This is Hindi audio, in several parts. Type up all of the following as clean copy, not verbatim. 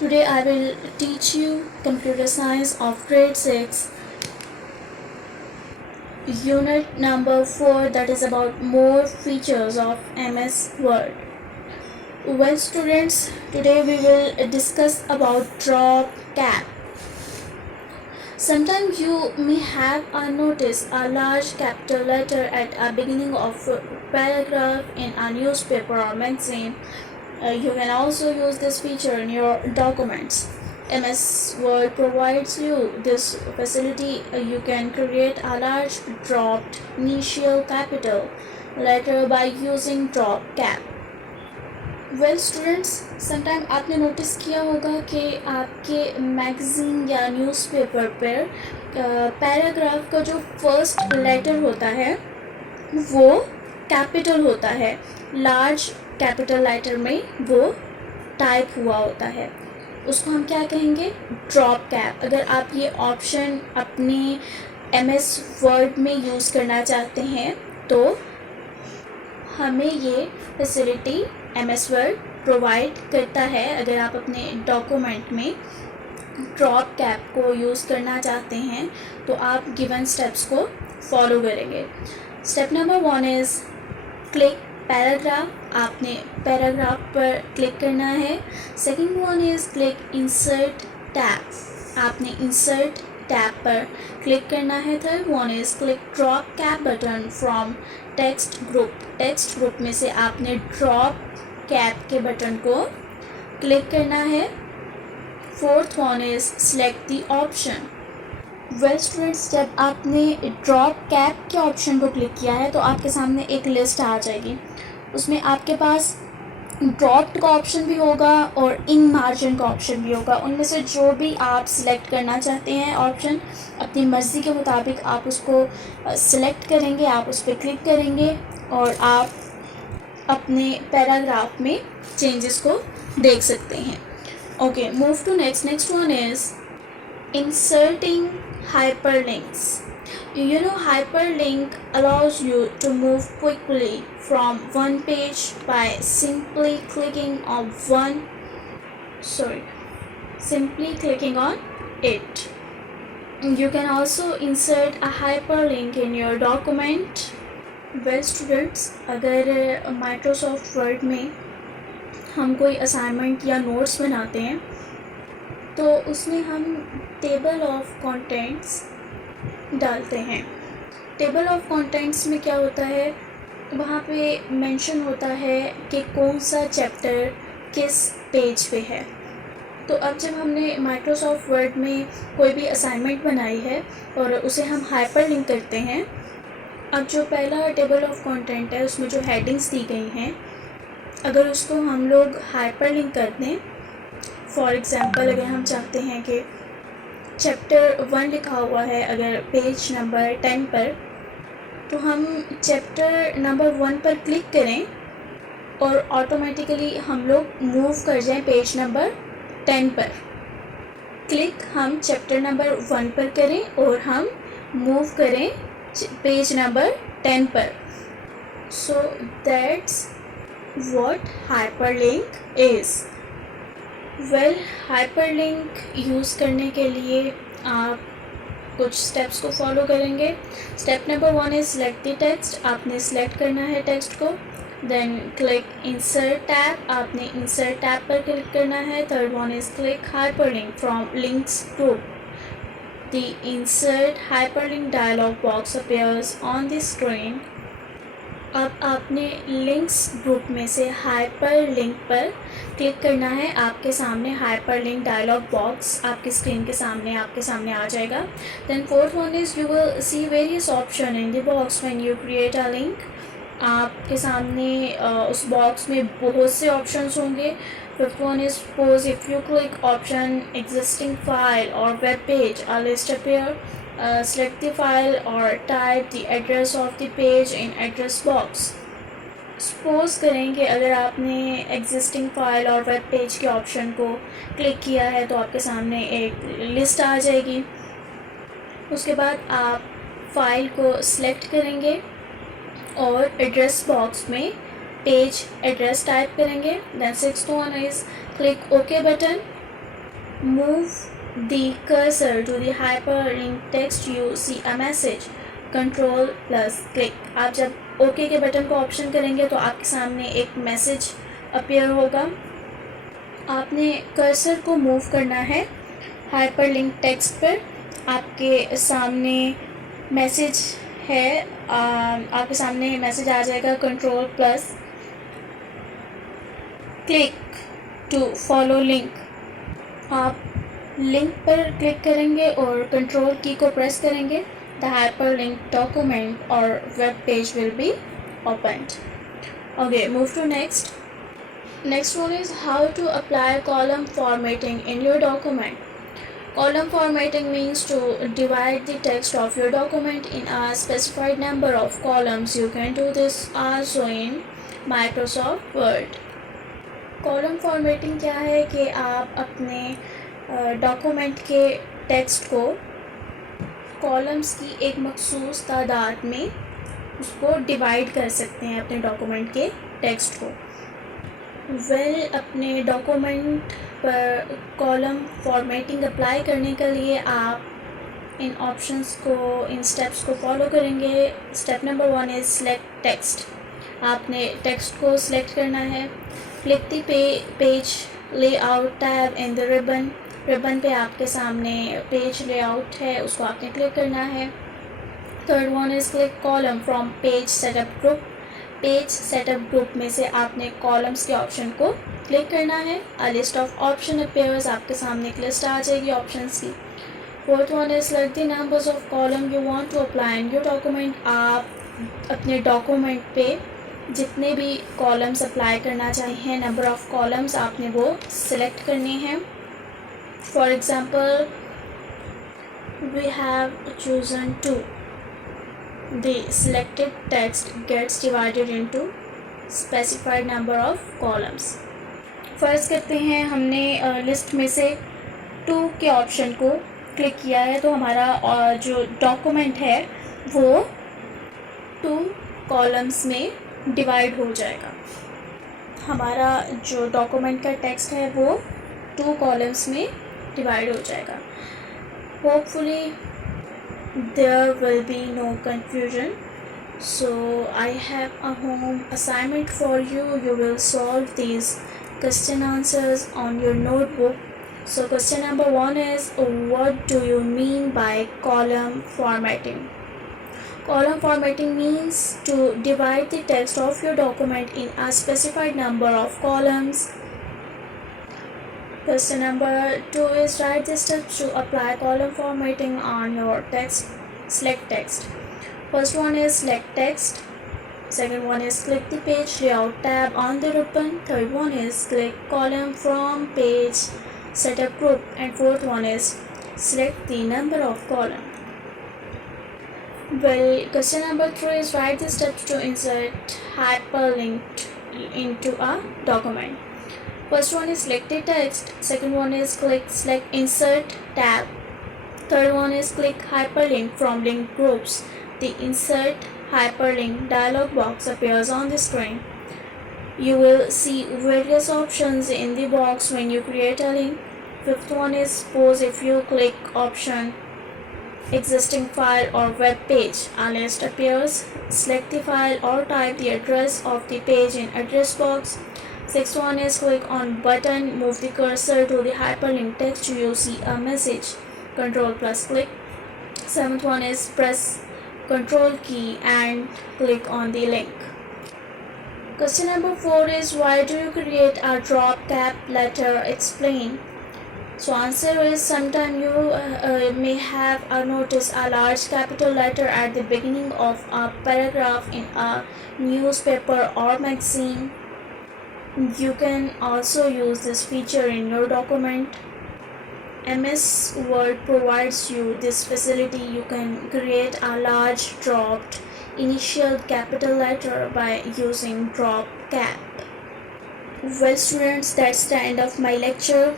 Today I will teach you computer science of grade 6 unit number 4, that is about more features of MS Word. Well students, today we will discuss about drop cap. Sometimes you may have noticed a large capital letter at a beginning of a paragraph in a newspaper or magazine. You can also use this feature in your documents. MS Word provides you this facility. You can create a large dropped initial capital letter by using drop cap. Well students, sometime आपने नोटिस किया होगा कि आपके मैगज़ीन या न्यूज़पेपर पर पैराग्राफ का जो फर्स्ट लेटर होता है वो कैपिटल होता है, लार्ज कैपिटल लेटर में वो टाइप हुआ होता है. उसको हम क्या कहेंगे? Drop cap. अगर आप ये ऑप्शन अपने MS वर्ड में यूज़ करना चाहते हैं तो हमें ये फैसिलिटी MS वर्ड प्रोवाइड करता है. अगर आप अपने डॉक्यूमेंट में ड्रॉप कैप को यूज़ करना चाहते हैं तो आप गिवन स्टेप्स को फॉलो करेंगे. Step number 1 is click paragraph. आपने पैराग्राफ पर क्लिक करना है. Second one is click insert tab. आपने इंसर्ट टैब पर क्लिक करना है. Third one is click drop cap button from text group. Text group में से आपने ड्रॉप कैप के बटन को क्लिक करना है. Fourth one is select the option. Well students, जब आपने ड्रॉप कैप के ऑप्शन को क्लिक किया है तो आपके सामने एक लिस्ट आ जाएगी. उसमें आपके पास ड्रॉप्ड का ऑप्शन भी होगा और इन मार्जिन का ऑप्शन भी होगा. उनमें से जो भी आप सिलेक्ट करना चाहते हैं ऑप्शन, अपनी मर्ज़ी के मुताबिक आप उसको सिलेक्ट करेंगे, आप उस पर क्लिक करेंगे और आप अपने पैराग्राफ में चेंजेस को देख सकते हैं. Okay, move to next one is inserting hyperlinks. You know, hyperlink allows you to move quickly from one page by simply clicking on it. You can also insert a hyperlink in your document. Well students, अगर Microsoft Word में हम कोई असाइनमेंट या नोट्स बनाते हैं तो उसमें हम टेबल ऑफ कंटेंट्स डालते हैं. टेबल ऑफ कंटेंट्स में क्या होता है, वहाँ पे मेंशन होता है कि कौन सा चैप्टर किस पेज पे है. तो अब जब हमने माइक्रोसॉफ्ट वर्ड में कोई भी असाइनमेंट बनाई है और उसे हम हाइपरलिंक करते हैं, अब जो पहला टेबल ऑफ कंटेंट है उसमें जो हेडिंग्स दी गई हैं, अगर उसको हम लोग हाइपरलिंक कर दें, फॉर एग्ज़ाम्पल अगर हम चाहते हैं कि चैप्टर 1 लिखा हुआ है अगर पेज नंबर 10 पर, तो हम चैप्टर नंबर 1 पर क्लिक करें और ऑटोमेटिकली हम लोग मूव कर जाएं पेज नंबर 10 पर. क्लिक हम चैप्टर नंबर 1 पर करें और हम मूव करें पेज नंबर 10 पर. So that's what hyperlink is. Well, hyperlink use करने के लिए आप कुछ स्टेप्स को फॉलो करेंगे. Step number 1 is select the text. आपने सेलेक्ट करना है टेक्स्ट को. Then click insert tab. आपने इंसर्ट टैब पर क्लिक करना है. Third one is click hyperlink from links group. The insert hyperlink dialog box appears on the screen. अब आपने लिंक्स ग्रुप में से हाइपर लिंक पर क्लिक करना है. आपके सामने हाइपर लिंक डायलॉग बॉक्स आपकी स्क्रीन के सामने आ जाएगा. Then fourth one is you will see various option in the box when you create a link. आपके सामने उस बॉक्स में बहुत से ऑप्शंस होंगे. Fifth one is suppose if you click option existing file और web page, a list appear. Select the file or type the address of the page in address box. Suppose करें कि अगर आपने एग्जिस्टिंग फाइल और वेब पेज के ऑप्शन को क्लिक किया है तो आपके सामने एक लिस्ट आ जाएगी. उसके बाद आप फाइल को सिलेक्ट करेंगे और एड्रेस बॉक्स में पेज एड्रेस टाइप करेंगे. Then sixth one is click okay button. move the cursor to the hyperlink text, you see a message. Control plus click. आप जब ओके के बटन को ऑप्शन करेंगे तो आपके सामने एक मैसेज अपीयर होगा. आपने कर्सर को मूव करना है हाइपरलिंक टेक्स्ट पर. आपके सामने मैसेज है, आपके सामने मैसेज आ जाएगा control plus click to follow link. आप लिंक पर क्लिक करेंगे और कंट्रोल की को प्रेस करेंगे. द हाइपरलिंक डॉक्यूमेंट और web page will be opened. Okay, move to next. Next one is how to apply column formatting in your document. Column formatting means to divide the text of your document in a specified number of columns. You can do this also in Microsoft Word. Column formatting क्या है कि आप अपने डॉक्यूमेंट के टेक्स्ट को कॉलम्स की एक मखसूस तादाद में उसको डिवाइड कर सकते हैं अपने डॉक्यूमेंट के टेक्स्ट को. अपने डॉक्यूमेंट पर कॉलम फॉर्मेटिंग अप्लाई करने के लिए आप इन ऑप्शंस को, इन स्टेप्स को फॉलो करेंगे. Step number 1 is select text. आपने टेक्स्ट को सिलेक्ट करना है. Click the page layout tab in the ribbon. Ribbon पे आपके सामने पेज लेआउट है, उसको आपने क्लिक करना है. Third one is click column from page setup group. Page setup group में से आपने कॉलम्स के ऑप्शन को क्लिक करना है. A list of option appears. आपके सामने एक लिस्ट आ जाएगी ऑप्शंस की. Fourth one is select the numbers of column you want to apply in your document. आप अपने डॉक्यूमेंट पे जितने भी कॉलम्स अप्लाई करना चाहिए, नंबर ऑफ कॉलम्स आपने वो सिलेक्ट करने हैं. For example we have chosen 2. The selected text gets divided into specified number of columns. फ़र्ज़ करते हैं हमने लिस्ट में से 2 के ऑप्शन को क्लिक किया है, तो हमारा जो डॉक्यूमेंट है वो 2 कॉलम्स में डिवाइड हो जाएगा. हमारा जो डॉक्यूमेंट का टेक्स्ट है वो 2 कॉलम्स में डिवाइड हो जाएगा. Hopefully there will be no confusion. So I have a home assignment for you. You will solve these question answers on your notebook. So question number 1 is, what do you mean by column formatting? Column formatting means to divide the text of your document in a specified number of columns. Question number 2 is, write the steps to apply column formatting on your text. Select text. First one is select text. Second one is click the page layout tab on the ribbon. Third one is click column from page setup group. And fourth one is select the number of column. Question number 3 is, write the steps to insert hyperlink into a document. First one is select the text. Second one is click select insert tab. Third one is click hyperlink from link groups. The insert hyperlink dialog box appears on the screen. You will see various options in the box when you create a link. Fifth one is, suppose if you click option existing file or web page, a list appears. Select the file or type the address of the page in address box. Sixth one is click on button, move the cursor to the hyperlink text, you see a message. Control plus click. Seventh one is press control key and click on the link. Question number 4 is, why do you create a drop cap letter? Explain. So answer is, sometimes you may have noticed a large capital letter at the beginning of a paragraph in a newspaper or magazine. You can also use this feature in your document. MS Word provides you this facility. You can create a large dropped initial capital letter by using drop cap. Well students, that's the end of my lecture.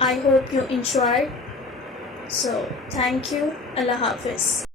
I hope you enjoyed. So thank you. Allah Hafiz.